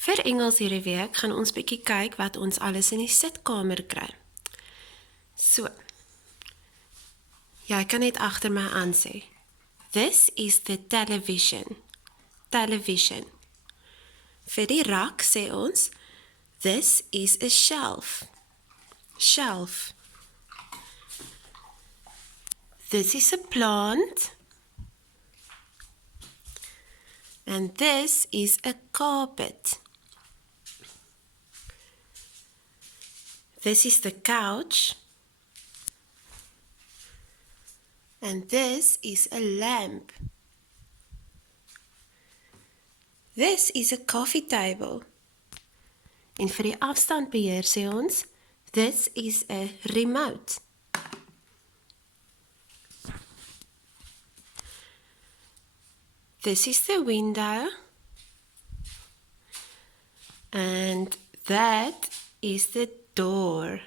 Vir Engels hierdie week gaan ons bietjie kyk wat ons alles in die sitkamer kry. So, jy kan net agter my aan sê. This is the television. Television. Vir die rak sê ons, this is a shelf. Shelf. This is a plant. And this is a carpet. This is the couch. And this is a lamp. This is a coffee table. En vir die afstandbeheer sê ons, this is a remote. This is the window. And that is the door.